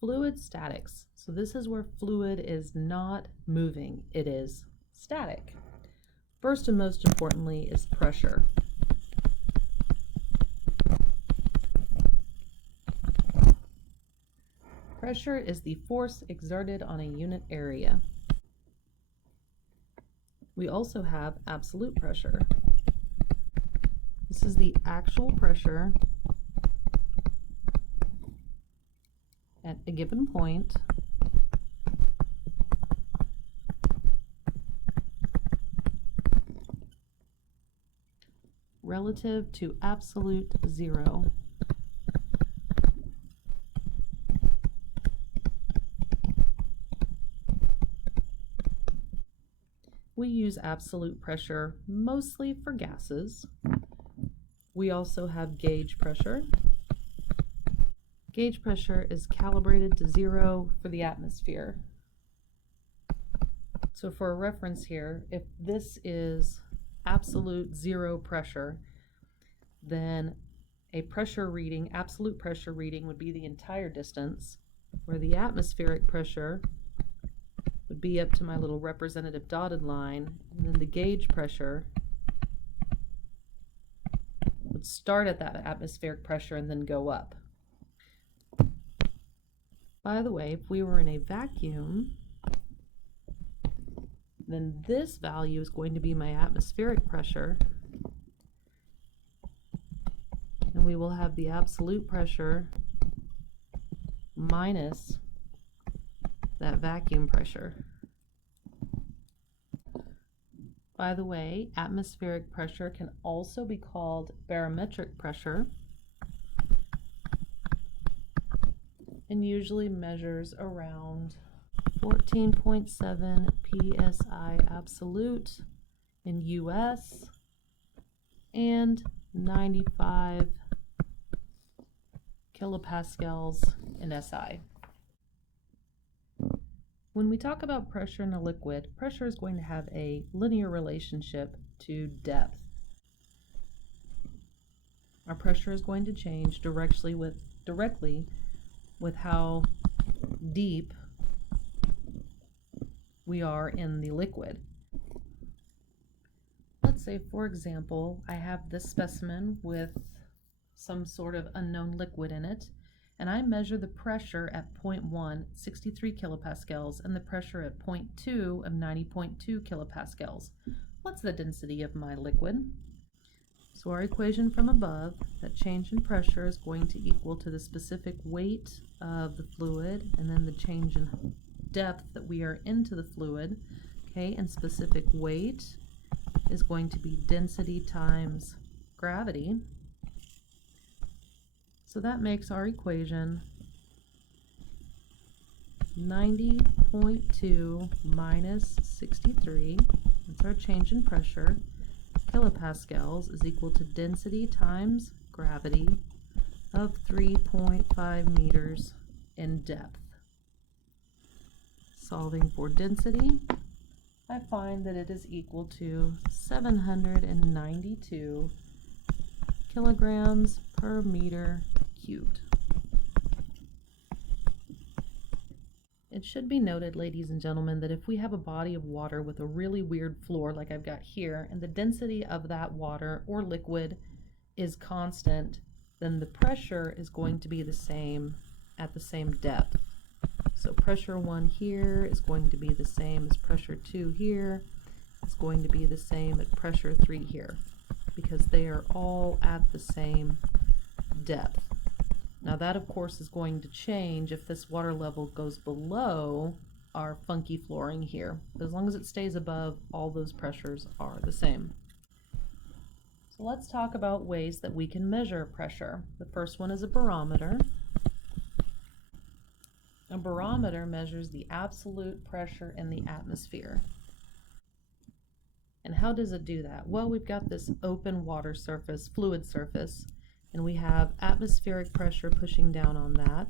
fluid statics. So this is where fluid is not moving, it is static. First and most importantly is pressure. Pressure is the force exerted on a unit area. We also have absolute pressure. This is the actual pressure at a given point relative to absolute zero. We use absolute pressure mostly for gases. We also have gauge pressure. Gauge pressure is calibrated to zero for the atmosphere. So for a reference here, if this is absolute zero pressure, then a pressure reading, absolute pressure reading, would be the entire distance, where the atmospheric pressure would be up to my little representative dotted line, and then the gauge pressure would start at that atmospheric pressure and then go up. By the way, if we were in a vacuum, then this value is going to be my atmospheric pressure, and we will have the absolute pressure minus that vacuum pressure. By the way, atmospheric pressure can also be called barometric pressure and usually measures around 14.7 psi absolute in US and 95 kilopascals in SI. When we talk about pressure in a liquid, pressure is going to have a linear relationship to depth. Our pressure is going to change directly with how deep we are in the liquid. Let's say, for example, I have this specimen with some sort of unknown liquid in it, and I measure the pressure at 0.1, 63 kilopascals, and the pressure at 0.2 of 90.2 kilopascals. What's the density of my liquid? So our equation from above, that change in pressure is going to equal to the specific weight of the fluid, and then the change in depth that we are into the fluid, okay, and specific weight is going to be density times gravity. So that makes our equation 90.2 minus 63, that's our change in pressure, kilopascals is equal to density times gravity of 3.5 meters in depth. Solving for density, I find that it is equal to 792 kilograms per meter cubed. It should be noted, ladies and gentlemen, that if we have a body of water with a really weird floor like I've got here, and the density of that water or liquid is constant, then the pressure is going to be the same at the same depth. So pressure 1 here is going to be the same as pressure 2 here. It's going to be the same at pressure 3 here, because they are all at the same depth. Now that, of course, is going to change if this water level goes below our funky flooring here. But as long as it stays above, all those pressures are the same. So let's talk about ways that we can measure pressure. The first one is a barometer. A barometer measures the absolute pressure in the atmosphere. And how does it do that? Well, we've got this open water surface, fluid surface, and we have atmospheric pressure pushing down on that.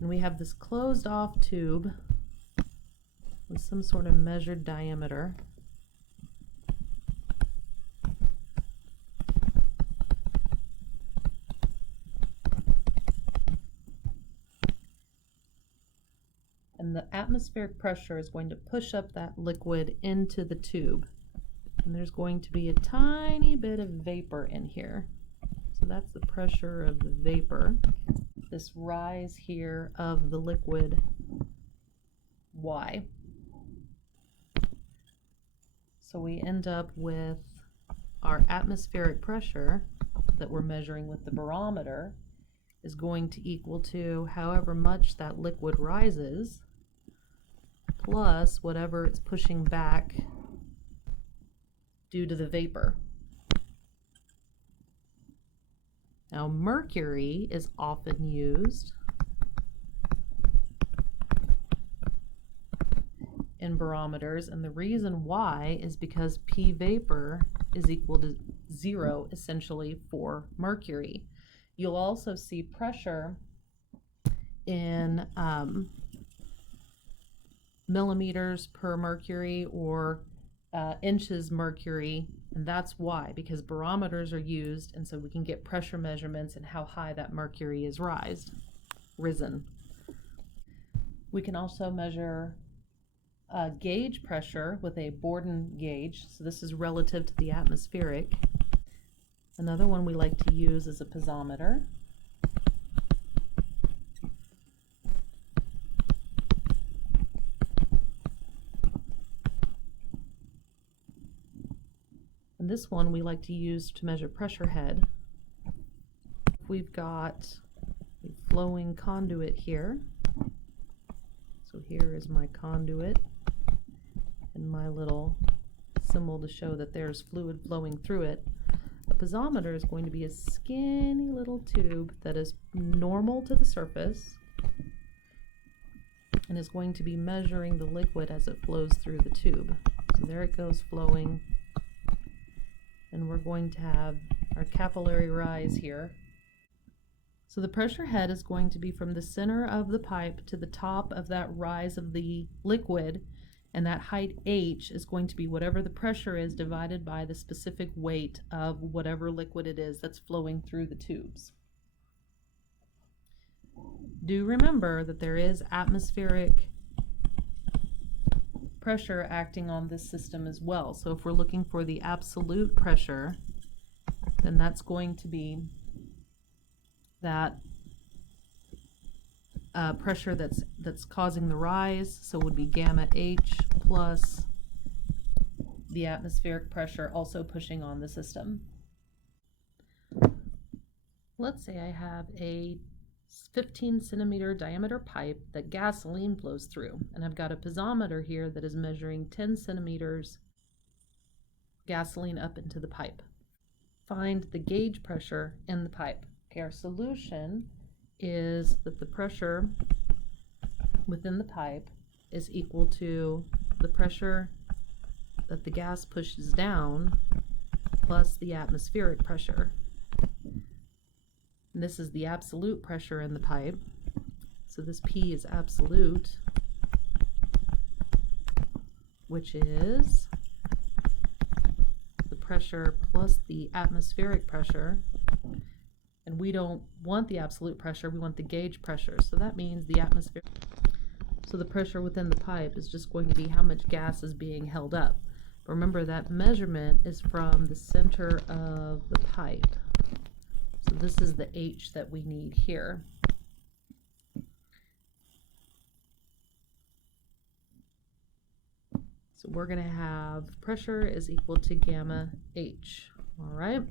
And we have this closed off tube with some sort of measured diameter. the atmospheric pressure is going to push up that liquid into the tube. And there's going to be a tiny bit of vapor in here. So that's the pressure of the vapor. This rise here of the liquid Y. So we end up with our atmospheric pressure that we're measuring with the barometer is going to equal to however much that liquid rises plus whatever it's pushing back due to the vapor. Now, mercury is often used in barometers, and the reason why is because P vapor is equal to 0 essentially for mercury. You'll also see pressure in millimeters per mercury or inches mercury, and that's why, because barometers are used, and so we can get pressure measurements and how high that mercury is risen. We can also measure gauge pressure with a Borden gauge, so this is relative to the atmospheric. Another one we like to use is a piezometer. And this one we like to use to measure pressure head. We've got a flowing conduit here. So here is my conduit and my little symbol to show that there's fluid flowing through it. A piezometer is going to be a skinny little tube that is normal to the surface and is going to be measuring the liquid as it flows through the tube. So there it goes flowing, and we're going to have our capillary rise here. So the pressure head is going to be from the center of the pipe to the top of that rise of the liquid, and that height h is going to be whatever the pressure is divided by the specific weight of whatever liquid it is that's flowing through the tubes. Do remember that there is atmospheric pressure acting on this system as well. So if we're looking for the absolute pressure, then that's going to be that pressure that's causing the rise, so it would be gamma H plus the atmospheric pressure also pushing on the system. Let's say I have a 15 centimeter diameter pipe that gasoline flows through, and I've got a piezometer here that is measuring 10 centimeters gasoline up into the pipe. Find the gauge pressure in the pipe. Okay, our solution is that the pressure within the pipe is equal to the pressure that the gas pushes down plus the atmospheric pressure. And this is the absolute pressure in the pipe, so this P is absolute, which is the pressure plus the atmospheric pressure. And we don't want the absolute pressure, we want the gauge pressure. So that means the atmosphere. So the pressure within the pipe is just going to be how much gas is being held up. But remember, that measurement is from the center of the pipe. So this is the H that we need here. So we're going to have pressure is equal to gamma H. All right.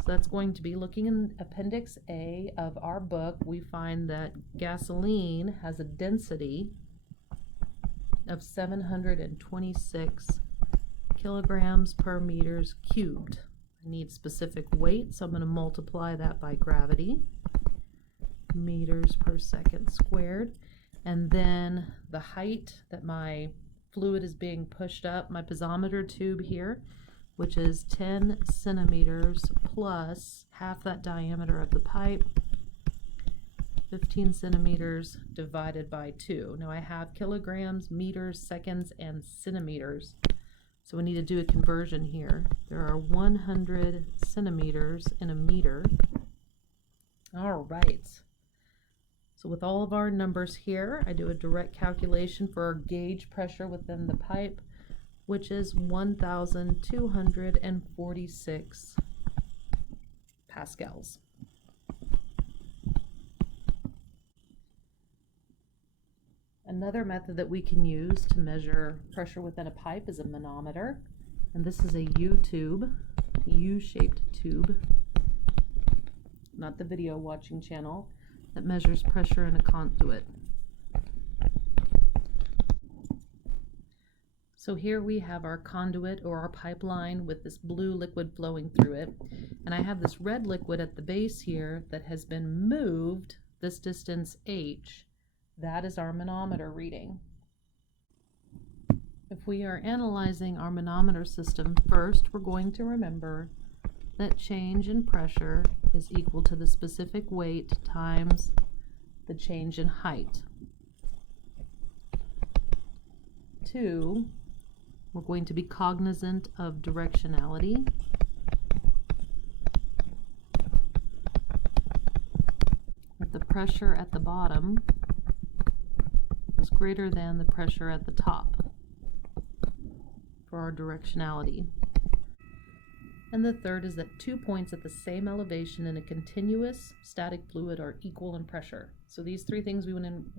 So that's going to be, looking in Appendix A of our book, we find that gasoline has a density of 726 kilograms per meters cubed. I need specific weight, so I'm going to multiply that by gravity, meters per second squared, and then the height that my fluid is being pushed up, my piezometer tube here, which is 10 centimeters plus half that diameter of the pipe, 15 centimeters divided by 2. Now I have kilograms, meters, seconds, and centimeters. So we need to do a conversion here. There are 100 centimeters in a meter. All right. So with all of our numbers here, I do a direct calculation for our gauge pressure within the pipe, which is 1,246 pascals. Another method that we can use to measure pressure within a pipe is a manometer. And this is a U-shaped tube, not the video watching channel, that measures pressure in a conduit. So here we have our conduit or our pipeline with this blue liquid flowing through it. And I have this red liquid at the base here that has been moved this distance h. That is our manometer reading. If we are analyzing our manometer system, first we're going to remember that change in pressure is equal to the specific weight times the change in height. 2, we're going to be cognizant of directionality. That the pressure at the bottom is greater than the pressure at the top for our directionality. And the third is that 2 points at the same elevation in a continuous static fluid are equal in pressure. So these 3 things we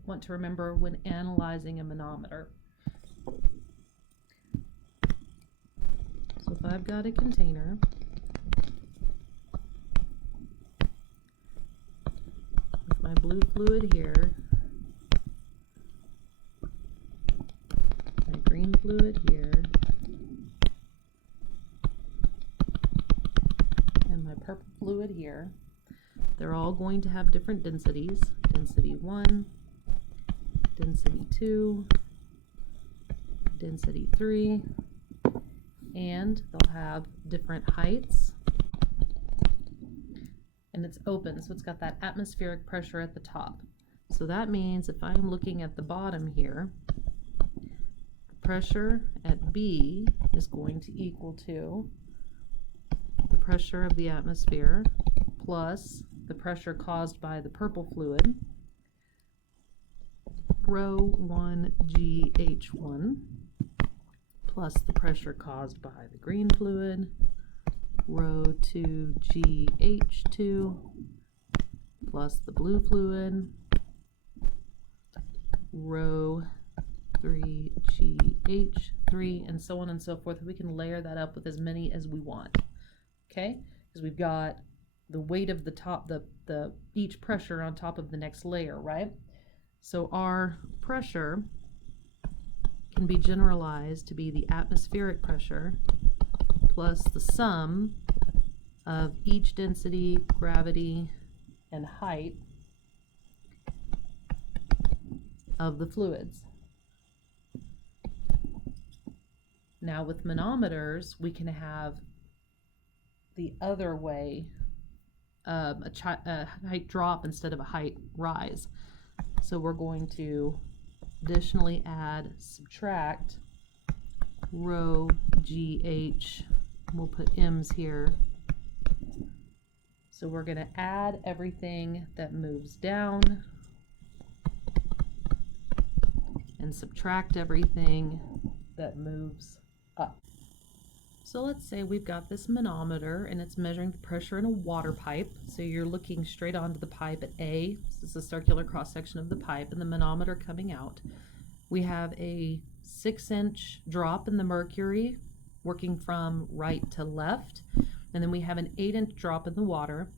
want to remember when analyzing a manometer. So if I've got a container with my blue fluid here, my green fluid here, and my purple fluid here, they're all going to have different densities. Density 1, density 2, density 3, and they'll have different heights. And it's open, so it's got that atmospheric pressure at the top. So that means if I'm looking at the bottom here, the pressure at B is going to equal to the pressure of the atmosphere plus the pressure caused by the purple fluid, rho 1 GH1, plus the pressure caused by the green fluid, rho 2 GH2, plus the blue fluid, rho 3 GH3, and so on and so forth. We can layer that up with as many as we want, okay? Because we've got the weight of the top, each pressure on top of the next layer, right? So our pressure can be generalized to be the atmospheric pressure plus the sum of each density, gravity, and height of the fluids. Now with manometers, we can have the other way, a height drop instead of a height rise. So we're going to additionally add, subtract rho GH, we'll put M's here. So we're going to add everything that moves down and subtract everything that moves up. So let's say we've got this manometer and it's measuring the pressure in a water pipe. So you're looking straight onto the pipe at A. This is a circular cross section of the pipe and the manometer coming out. We have a 6-inch drop in the mercury working from right to left. And then we have an 8-inch drop in the water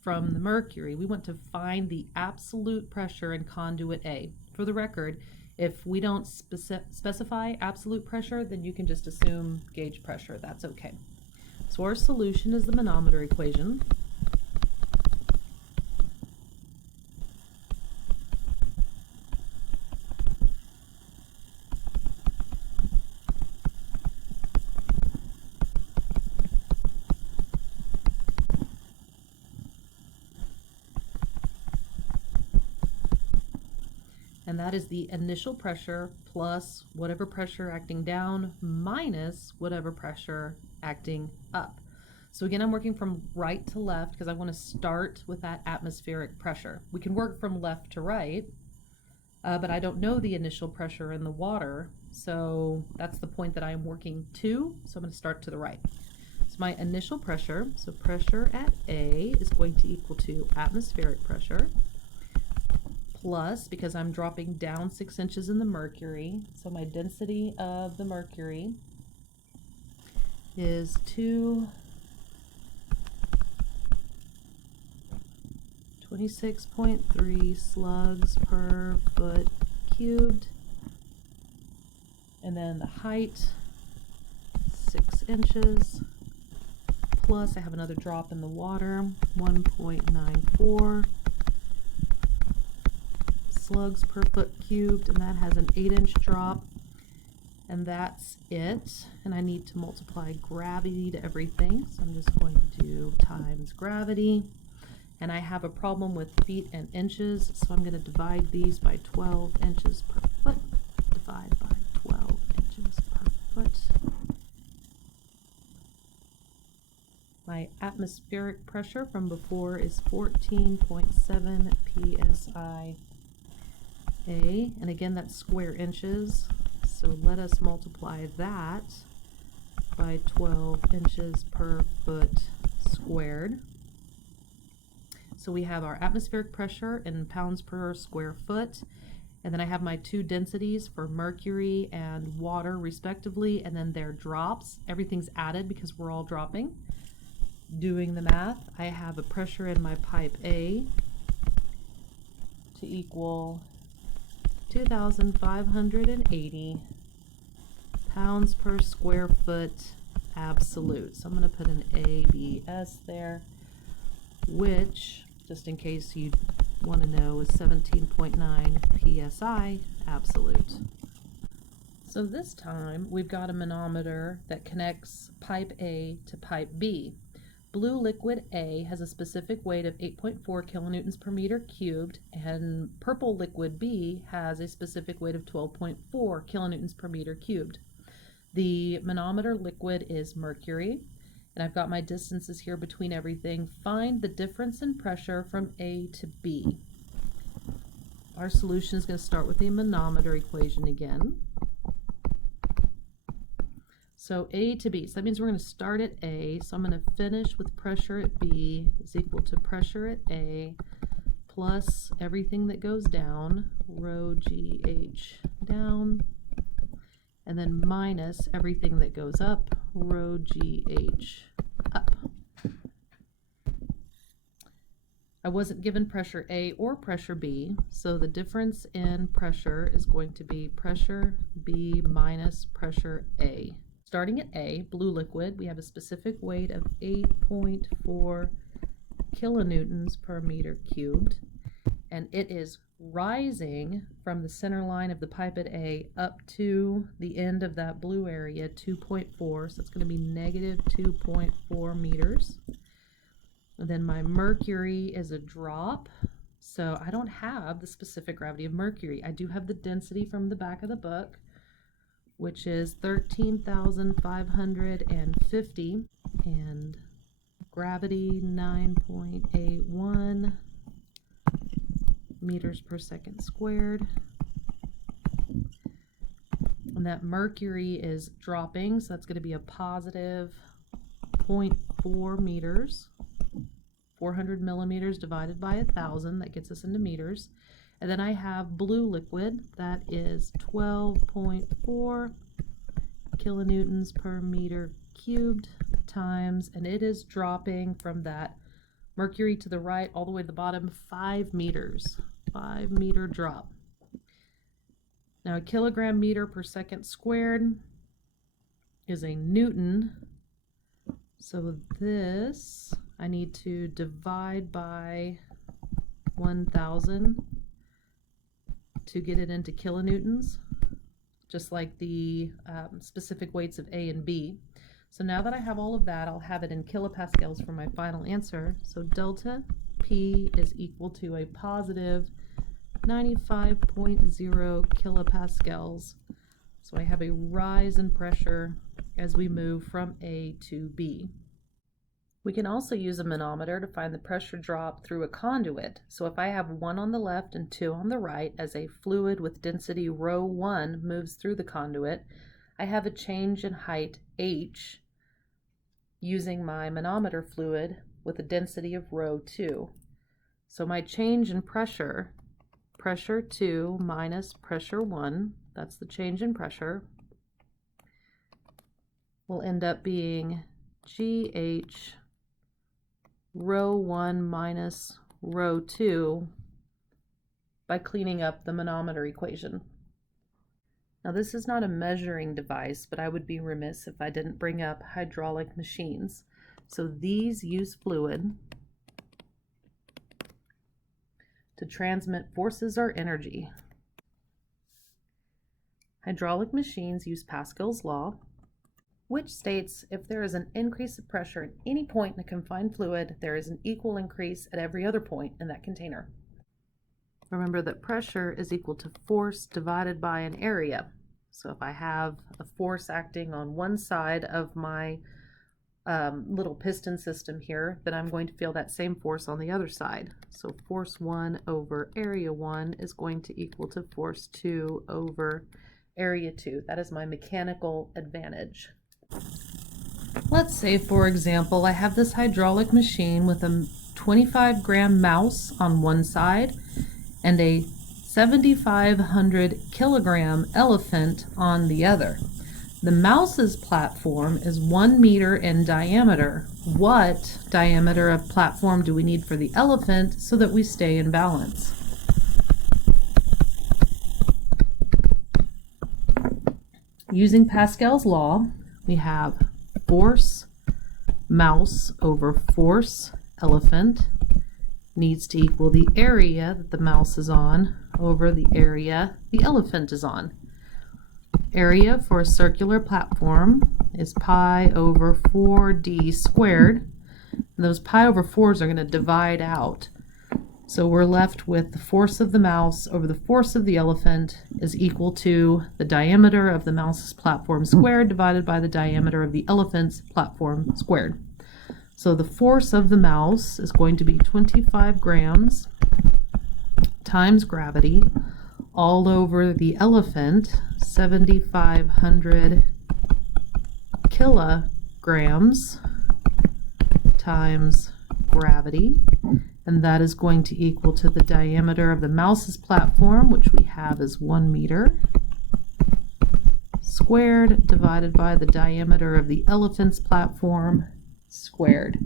from the mercury. We want to find the absolute pressure in conduit A. For the record, if we don't specify absolute pressure, then you can just assume gauge pressure. That's okay. So our solution is the manometer equation. And that is the initial pressure plus whatever pressure acting down minus whatever pressure acting up. So again, I'm working from right to left because I want to start with that atmospheric pressure. We can work from left to right, but I don't know the initial pressure in the water, so that's the point that I am working to, so I'm going to start to the right. So my initial pressure, so pressure at A is going to equal to atmospheric pressure, plus, because I'm dropping down 6 inches in the mercury, so my density of the mercury is 26.3 slugs per foot cubed, and then the height 6 inches, plus I have another drop in the water, 1.94 slugs per foot cubed, and that has an 8-inch drop, and that's it. And I need to multiply gravity to everything, so I'm just going to do times gravity. And I have a problem with feet and inches, so I'm going to divide these by 12 inches per foot. Divide by 12 inches per foot. My atmospheric pressure from before is 14.7 psi. And again, that's square inches, so let us multiply that by 12 inches per foot squared. So we have our atmospheric pressure in pounds per square foot, and then I have my two densities for mercury and water respectively, and then their drops. Everything's added because we're all dropping. Doing the math, I have a pressure in my pipe A to equal 2,580 pounds per square foot absolute. So I'm going to put an ABS there, which, just in case you want to know, is 17.9 psi absolute. So this time we've got a manometer that connects pipe A to pipe B. Blue liquid A has a specific weight of 8.4 kilonewtons per meter cubed, and purple liquid B has a specific weight of 12.4 kilonewtons per meter cubed. The manometer liquid is mercury, and I've got my distances here between everything. Find the difference in pressure from A to B. Our solution is going to start with the manometer equation again. So A to B, so that means we're going to start at A, so I'm going to finish with pressure at B is equal to pressure at A plus everything that goes down, rho GH down, and then minus everything that goes up, rho GH up. I wasn't given pressure A or pressure B, so the difference in pressure is going to be pressure B minus pressure A. Starting at A, blue liquid, we have a specific weight of 8.4 kilonewtons per meter cubed, and it is rising from the center line of the pipe at A up to the end of that blue area, 2.4, so it's going to be negative 2.4 meters. And then my mercury is a drop, so I don't have the specific gravity of mercury. I do have the density from the back of the book, which is 13,550, and gravity 9.81 meters per second squared. And that mercury is dropping, so that's going to be a positive 0.4 meters. 400 millimeters divided by 1,000, that gets us into meters. And then I have blue liquid, that is 12.4 kilonewtons per meter cubed times, and it is dropping from that mercury to the right all the way to the bottom, 5 meters, 5 meter drop. Now a kilogram meter per second squared is a newton, so this I need to divide by 1,000 to get it into kilonewtons, just like the specific weights of A and B. So now that I have all of that, I'll have it in kilopascals for my final answer. So delta P is equal to a positive 95.0 kilopascals. So I have a rise in pressure as we move from A to B. We can also use a manometer to find the pressure drop through a conduit. So if I have 1 on the left and 2 on the right as a fluid with density rho 1 moves through the conduit, I have a change in height h using my manometer fluid with a density of rho 2. So my change in pressure, pressure 2 minus pressure 1, that's the change in pressure, will end up being GH rho 1 minus rho 2 by cleaning up the manometer equation. Now this is not a measuring device, but I would be remiss if I didn't bring up hydraulic machines. So these use fluid to transmit forces or energy. Hydraulic machines use Pascal's law, which states if there is an increase of pressure at any point in a confined fluid, there is an equal increase at every other point in that container. Remember that pressure is equal to force divided by an area. So if I have a force acting on one side of my little piston system here, then I'm going to feel that same force on the other side. So force 1 over area 1 is going to equal to force 2 over area 2. That is my mechanical advantage. Let's say, for example, I have this hydraulic machine with a 25-gram mouse on one side and a 7,500 kilogram elephant on the other. The mouse's platform is 1 meter in diameter. What diameter of platform do we need for the elephant so that we stay in balance? Using Pascal's law, we have force mouse over force elephant needs to equal the area that the mouse is on over the area the elephant is on. Area for a circular platform is pi over 4d squared. And those pi over 4s are going to divide out. So we're left with the force of the mouse over the force of the elephant is equal to the diameter of the mouse's platform squared divided by the diameter of the elephant's platform squared. So the force of the mouse is going to be 25 grams times gravity all over the elephant, 7,500 kilograms times gravity, and that is going to equal to the diameter of the mouse's platform, which we have as 1 meter, squared divided by the diameter of the elephant's platform squared.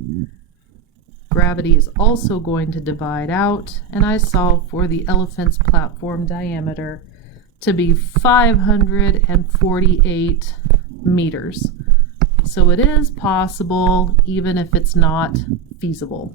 Gravity is also going to divide out, and I solve for the elephant's platform diameter to be 548 meters. So it is possible, even if it's not feasible.